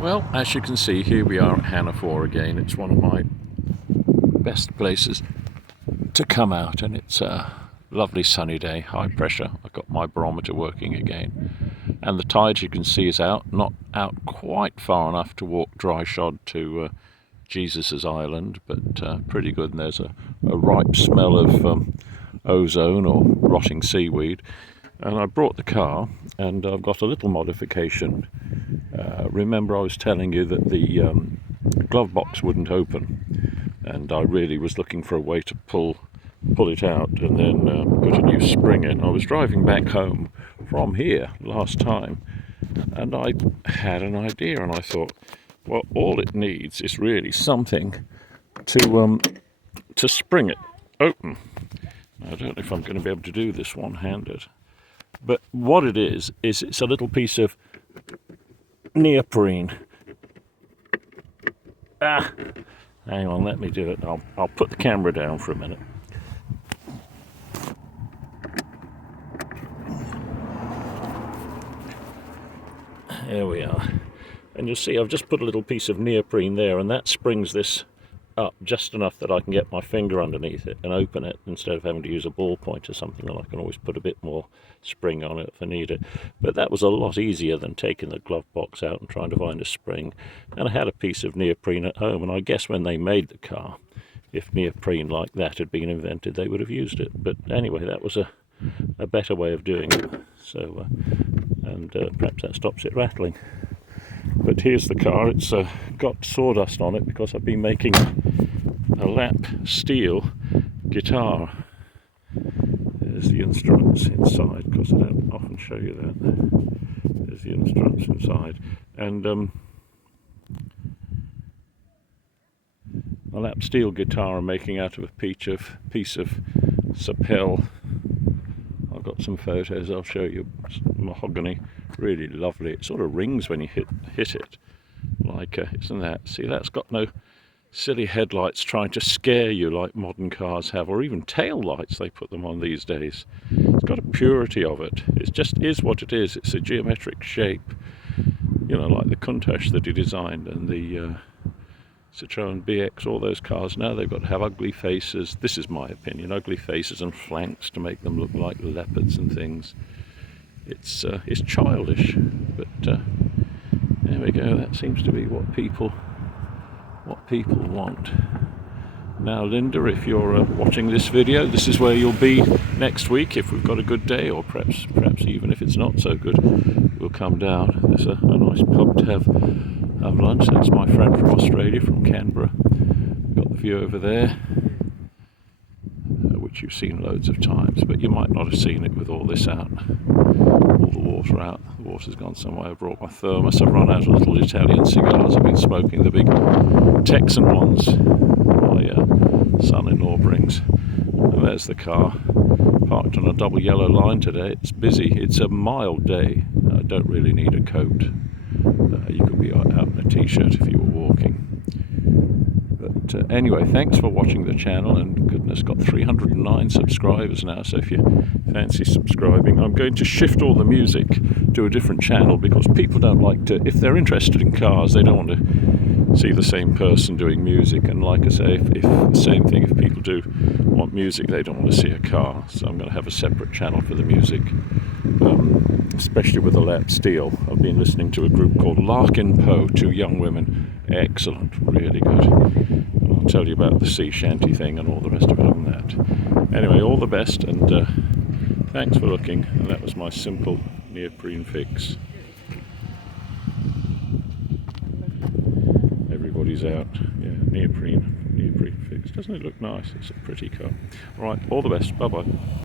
Well, as you can see, here we are at Hannaford again. It's one of my best places to come out, and it's a lovely sunny day, high pressure. I've got my barometer working again, and the tide, you can see, is out, not out quite far enough to walk dry shod to Jesus's Island, but pretty good. And there's a ripe smell of ozone or rotting seaweed. And I brought the car, and I've got a little modification. Remember I was telling you that the glove box wouldn't open, and I really was looking for a way to pull it out and then put a new spring in. I was driving back home from here last time, and I had an idea, and I thought, well, all it needs is really something to spring it open. I don't know if I'm going to be able to do this one-handed, but what it is it's a little piece of neoprene. Hang on, let me do it. I'll put the camera down for a minute. There we are. And you'll see I've just put a little piece of neoprene there, and that springs this up just enough that I can get my finger underneath it and open it instead of having to use a ballpoint or something. And I can always put a bit more spring on it if I need it. But that was a lot easier than taking the glove box out and trying to find a spring. And I had a piece of neoprene at home, and I guess when they made the car, if neoprene like that had been invented, they would have used it. But anyway, that was a better way of doing it. So and perhaps that stops it rattling. But here's the car. It's got sawdust on it because I've been making a lap steel guitar. There's the instruments inside, because I don't often show you that. There's the instruments inside, and a lap steel guitar I'm making out of a piece of sapel. I've got some photos I'll show you. It's mahogany, really lovely. It sort of rings when you hit it, like isn't that? See, that's got no silly headlights trying to scare you like modern cars have, or even tail lights they put them on these days. It's got a purity of it. It just is what it is. It's a geometric shape, you know, like the Countach that he designed, and the Citroën BX, all those cars now, they've got to have ugly faces. This is my opinion, ugly faces and flanks to make them look like leopards and things. It's childish, but there we go. That seems to be what people want. Now, Linda, if you're watching this video, this is where you'll be next week if we've got a good day, or perhaps even if it's not so good, we'll come down. There's a nice pub to have lunch. That's my friend from Australia, from Canberra. Got the view over there, which you've seen loads of times, but you might not have seen it with all this out, all the water out. The water's gone somewhere. I brought my thermos. I've run out of little Italian cigars. I've been smoking the big Texan ones my son-in-law brings. And there's the car, parked on a double yellow line today. It's busy. It's a mild day. I don't really need a coat. You could be out in a t-shirt if you were walking. But anyway, thanks for watching the channel, and goodness, got 309 subscribers now, so if you fancy subscribing, I'm going to shift all the music to a different channel, because people don't like to, if they're interested in cars, they don't want to see the same person doing music. And like I say, if same thing, if people do want music, they don't want to see a car. So I'm going to have a separate channel for the music, especially with the lap steel. I've been listening to a group called Larkin Poe, two young women. Excellent, really good. And I'll tell you about the sea shanty thing and all the rest of it on that. Anyway, all the best, and thanks for looking. And that was my simple neoprene fix. Everybody's out. Yeah, neoprene fix. Doesn't it look nice? It's a pretty car. All right, all the best. Bye-bye.